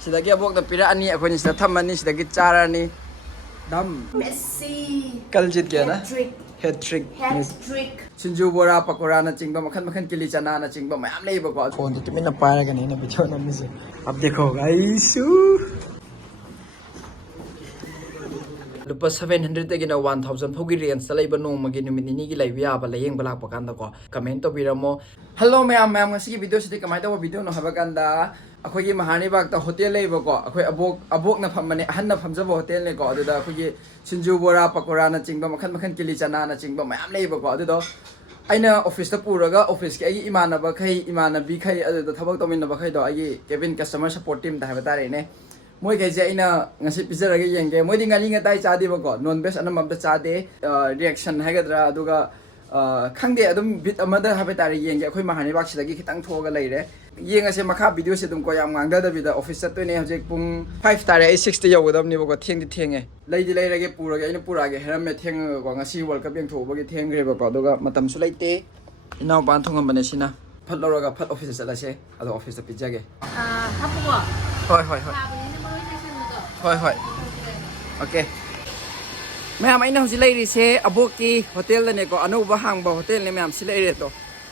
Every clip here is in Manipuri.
Sidagi Abok na pirani ako ni sa thamani sidagi charani. Dam. Messi. Kaljit kya na? Hat trick. Sinju bora pakora na chingba makhan kili chana na chingba mayam lei ba ko. Phone to tumina para ka na video na mi se. Ab dekho guys. Lupa 700 tagina 1000 phogi range ta leiba nong magi numit ni gi lai bia ba layeng balak pakanda ko comment to biramo. Hello mayam ngasi video sidi kamai ta video no haba kanda akhoi gi mahani bak ta hotel leiba ko akhoi abok na phamane han na phamjaba hotel ne ko aduda akhoi gi sinju bora pakora na chingba makhan kili chana na chingba mayam leiba ko adudo aina office ta puraga office ki ai imanaba khai imanabi khai aduda thabak tomin na ba khai do ai cabin customer support team da haba tare ne moi kai je ina ngasi pizza ge yenge moi ding ali nga tai cha de ba ko non best anam amda cha de reaction hagadra aduga khangde adum bit amada habe tare yenge akhoi mahani bak sidagi khitang thoga leire yeng ase makha video se dum ko yam ngangda da bida office chat ne hojek pung 5 tare 60 yawdam ni ba ko theng di thenge leidi leirage purage ina purage heram me theng ko ngasi world cup yeng thoba ge theng gre ba ko aduga matam su leite ina ban thongam bane sina phat loroga phat office chala se ado office ta pizza ge hapugo hoi okay ma'am अना हूँ लेरीसे अबोकी होटेल ने को अनौब हांग होटेल ने मैम सिलेरे तो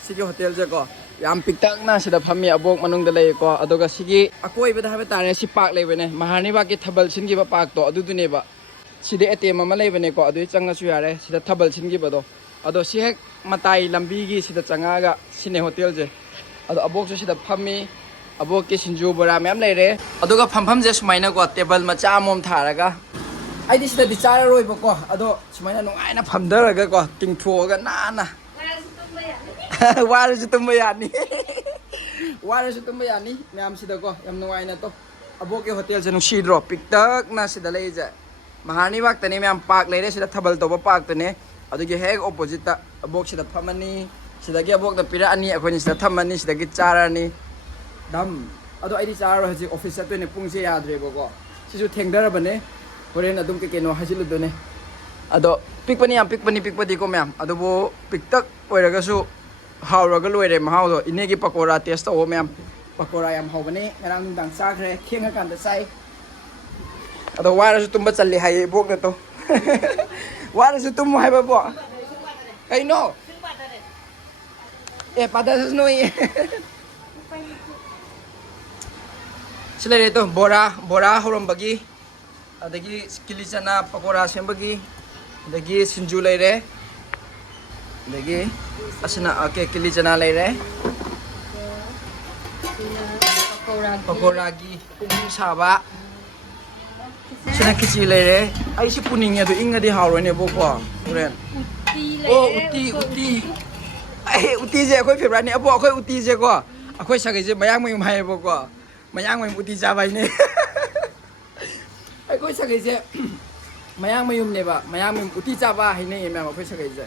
सिगी होटेल से को याम पिक्तंगना सिदा फमी अबोक मनुंग दले को अदोगा सिगी अकोइबे दा हबे तारे सि पार्क लेबने महानी बाकी थबल सिनगी बा पार्क तो अदुदुने बा सिदे एटीएम अमा लेबने को अदु चंगसु यारे सिदा थबल सिनगी बदो अदो सि हेक मताई लंबी गी सिदा चंगागा सिने होटेल जे अदो अबोक जो सिदा फमी अबोक के सिंजू बोरा मैम लेरे अदुगा फमफम जे सुमाइना को टेबल मचा मोम थारागा आई दिस द चार रोय बको अदो सुमाइना नुआइना फमदरगा को तिंगथोगा नाना वारसु तुम यानी वारसु तुम यानी मैम सिदा को यम नुआइना तो अबोक के होटेल से नुसीद्रो पिक्तक ना सिदा लेजे महानी बाग तने मैम पार्क लेरे सिदा थबल तोबा पार्क तने अदुगे हेक ऑपोजिट ता अबोक सिदा फमनी सिदागी अबोक द पिरानी अखोनी सिदा थमनी सिदागी चारानी दम अदो आइदी चारो हजि ऑफिस चतने पुंगसे याद्रेबको सिसु थेंगदरबने होरेन अदुम के केनो हजिलुदने अदो पिकपनी याम पिकपनी को मैम अदुबो पिकतक ओइरगसु हाउरगा लोइरे महाउदो इनेगी पकोरा टेस्ट तो मैम पकोरा याम हाउबने ngरang नुंदांग चाखरे खेंगा कांदा चाइ अदो वारसु तुंबा चल्ले हाय बोक तो वारसु तुम हायबा बो कैनो ए पादास नोई सिलेरे तो बोरा होरमबगी अदगी किली चना पकोरा सेमबगी अदगी सिंजू लेरे अदगी असना ओके किली चना लेरे पकोरा की पुंग साबा सना खिची लेरे आई से पुनिंग तो इंगदी हावरोने बोको होरेन ओ उती आई उती जे अखोय फेवरेट ने अबो अखोय उती जे को अखोय सगे जे मयांग मयुम हाय बोको मयांग मयुम उती जाबाय ने अखोय सगे जे मयांग मयुम नेबा मयांग मयुम उती जाबा हायने एमे अखोय सगे जे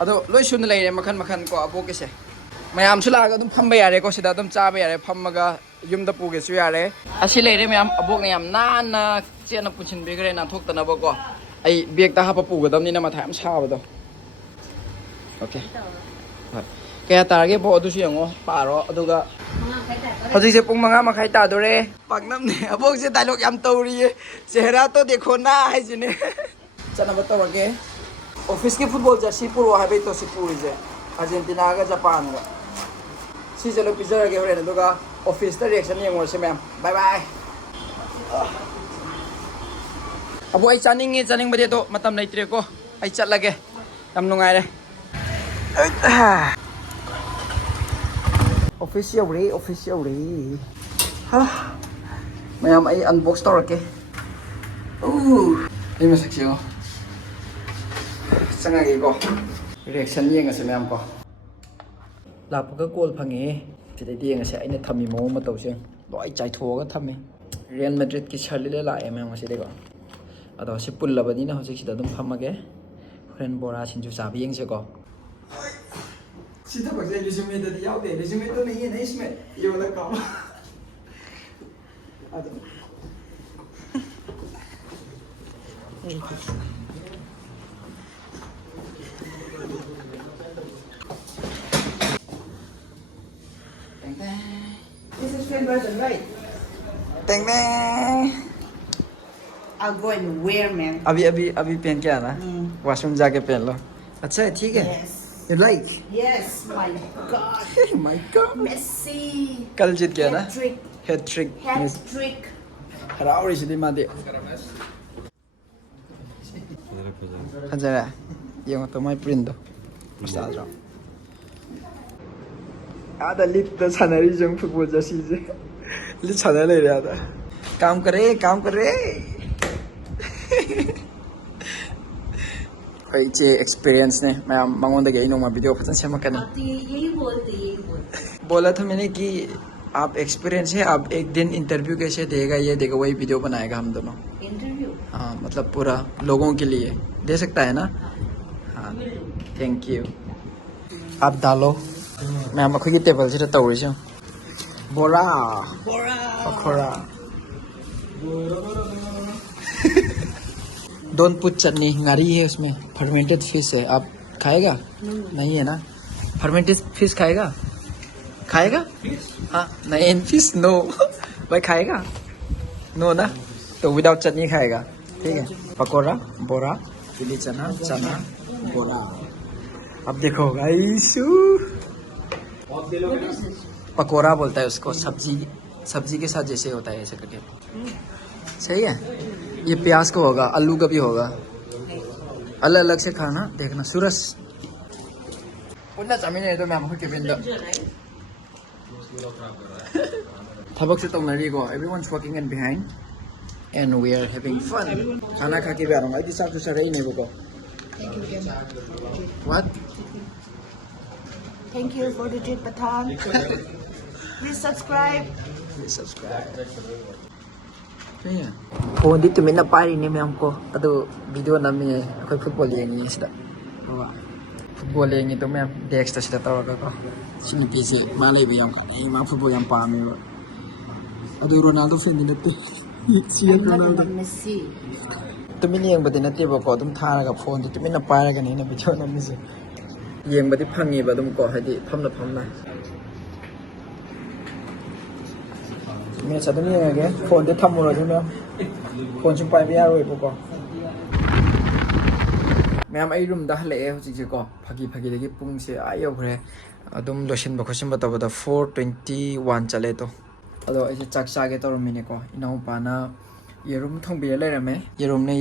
अदो लोय सुन लेरे मखन को अबो के से मयाम सुलागा दुम फम्बा यारे को सिदा दुम चाबा यारे फम्मगा युमदा पुगे सु यारे असि लेरे मयाम अबोक ने याम नाना चेना पुछिन बेगरे ना थोक्तना बको आई बेग ता हापा पुगदम नि ना माथा याम साबदो ओके कया तारगे बो अदुसु यंगो पारो अदुगा हजिसे पुंग मंगा मखाई तादोरे पाकनम ने अबोक से डायलॉग याम तौरिये चेहरा तो देखो ना हाइजिने चना बतौरगे ऑफिस के फुटबॉल जर्सी पुरो हाबे तो सि पुरिजे अर्जेंटीना का जापान का सी चलो पिज्जा के होरे नदुगा ऑफिस ता रिएक्शन यंगो से मैम बाय बाय अब आई चानिंग बदे तो मतम लेत्रे को आई चलगे तम नुंगाय रे ऑफिस यौरे हा मैम आई अनबॉक्स तौरके आई मसक्सियो चंगागे को रिएक्शन येंगसे मैम को लापका कॉल फंगे सिदे येंगसे आइने थमी मो मतौसे लोय चाइथोगा थमे रियल मैड्रिड की शर्लिले लाए मैम सिदे को अदो से पुल्लबनी ना हजिक सिदा दुम फमगे फ्रेंड बोरा सिंजु चाबी येंगसे को सिदा बजे रिज्यूमे दे यावदे रिज्यूमे तो नहीं है नहीं इसमें ये वाला काम अदो This is 10%, right? टेंग ने I'll go and wear, man. अभी अभी अभी पहन के आना वॉशरूम जाके पहन लो अच्छा है ठीक है Yes. You like Yes, my God. My God Messi. कल जीत गया ना Hat trick. Head trick Hat trick. हराउरीसिदꯤ मादꯤ फजरा येंगो तो माय प्रिंटो मस्ताद्रो आदा लिट सानारी जों फुटबॉल जर्सी जे लिट साना ले रे आदा काम करे भाई जे एक्सपीरियंस ने मैं मंगों दे नो वीडियो फसन से मकन आप तो यही बोलते बोला था मैंने कि आप एक्सपीरियंस है आप एक दिन इंटरव्यू कैसे देगा ये देगा वही वीडियो बनाएगा हम दोनों इंटरव्यू हाँ मतलब पूरा लोगों के लिए दे सकता है ना हाँ थैंक यू आप डालो मैं हम अखोई टेबल से तौर से बोरा pakora don't put chutney ngari है उसमें फर्मेंटेड फिश है आप खाएगा नहीं है ना फर्मेंटेड फिश खाएगा हाँ नहीं फिश नो भाई खाएगा नो ना तो विदाउट चटनी खाएगा ठीक है पकोड़ा बोरा चिली चना बोरा अब देखो गाइस पकोड़ा बोलता है उसको सब्जी के साथ जैसे होता है ऐसे करके सही है ये प्याज का होगा आलू का भी होगा अलग अलग से खाना देखना सूरज उतना जमीन है तो मैं आपको केबिन थबक से तौनरीको everyone's working in behind and we are having fun खाना खा के भी आ रहा हूँ आई साफ सुथरा रही नहीं वो what Thank you for the trip, Pathan. Please subscribe. Phone दी तुम्हें ना पारी नहीं मैं हमको अदो वीडियो ना में कोई फुटबॉल लेंगे इसदा फुटबॉल लेंगे तो मैं डेस्क से तौर का सिनी पीसी माले भी हम नहीं मां फुटबॉल हम पामे अदो रोनाल्डो फैन नहीं नते सीए रोनाल्डो Messi. तुम्हें येंबदि नते बको तुम थारगा फोन दी तुम्हें ना पारगा नहीं ना वीडियो ना मिसे येंबदि फंगी बदुम को हदि फमना मैं सदन येंगे फोन दे थमुरो जो मैं फोन सिम पाइ बिया रोय बको मैम आई रूम दा हले हजि जे को फगी दगी पुंग से आयो भरे अदुम लोशन बखोसिम बताबदा 4:21 चले तो अदो ऐसे चाक चागे तौरमिने को इनाउ पाना येरुम थोंबिया लेरमे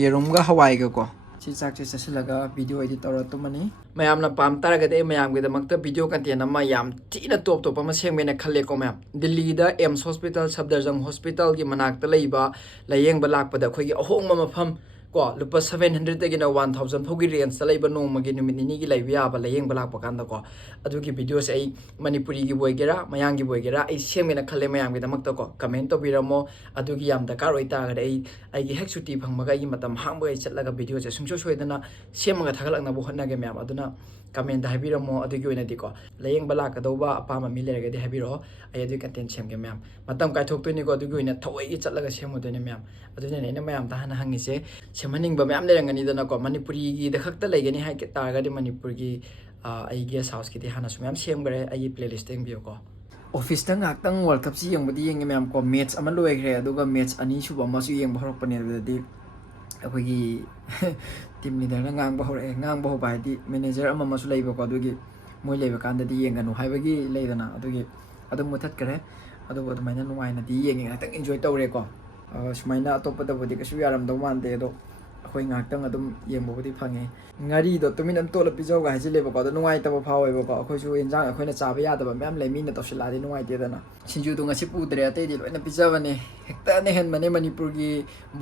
येरुम गा हवाई गा को ची चाक से ससलगा वीडियो एडिट तौर तुमनी मैम पाम तारगदे मैम के दमकता वीडियो कंटेंट अमा याम तीना टॉप अमा सेंमेने खले को मैम दिल्ली दा एम्स हॉस्पिटल सफदरजंग हॉस्पिटल की मनाक्ता लैबा लायेंग लाकपदा अखोगी अहोंग मफम को लुप 700 तगिना 1000 फौगी रेंज तलैब नोमगी नुमित निनी की लैब याबा लायेंग लाकप कांदा को अदुगी वीडियो से आई मणिपुरी की बोयगेरा मयांग की बोयगेरा आई सेंमेने खले मैम के दमकता को कमेंट तौबिरमो अदुगी याम दरकार ओइ तागदे आई गी हेक छुट्टी फंगमगा ई मतम हांगबगा चलगा वीडियो से सुंसो सोयदना सेमगा थागलकना बो हन्नागे मैम अदुना कमेंट हाइबिरमो अदुगी ओइनादि को लायेंग लाकदौबा अपामा मी लेरगदि हाइबिरो आई अदु कंटेंट सेमगे मैम मतम काइथोक्तोनि को अदुगी ओइना थवई चलगा सेमोदने मैम अदुने नेना मैम ता हना हंगिसे सेमनिंग मैम लेरंगनी दना को मणिपुरी की दखक्ता लेगनी हाइ के तारगदि मणिपुर की आई गेस्ट हाउस की हाना सु मैम सेमगरे आई प्लेलिस्ट एंबियो को ऑफिस तंग आक्तंग वर्ल्ड कप सी यंगबदी यंगे मैम को मैच अमा लोइग्रे अदुगा मैच अनि सुबा मसु यंग भरपने अदुदि अखोगी team leader ngang ho bai di manager ama masu leiba ko adugi moi leiba kanda di yenganu haibagi leidana adugi adu muthat kare adu bodu maina nuaina di yengi ngak enjoy tawre ko sumaina atopa da bodi kasu yaram do man de do akhoi ngak tang adum yengbo bodi phange ngari do tumin am tola pijau ga haji leba ko da nuai taba phawai ba ko akhoi su enjang akhoi na chaba ya da ba mem leimi na tosila di nuai de dana sinju du ngasi pu dre ate di loina pijaba ne hekta ne hen mane manipur gi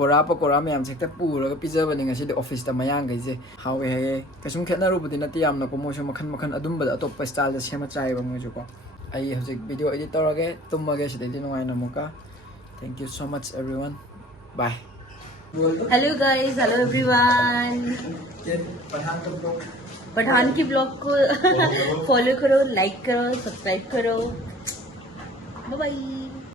bora pakora me am sekta pu ro pijaba ne ngasi de office ta mayang ga je hawe he kasum khena ru budi na ti am na ko mo so makhan adum ba atop style da sema chai ba mo ju ko ai hojik video edit torage tumage side di nuai na moka thank you so much everyone bye Hello guys, hello everyone. Pathan की ब्लॉग को फॉलो करो, लाइक करो, सब्सक्राइब करो. Bye bye.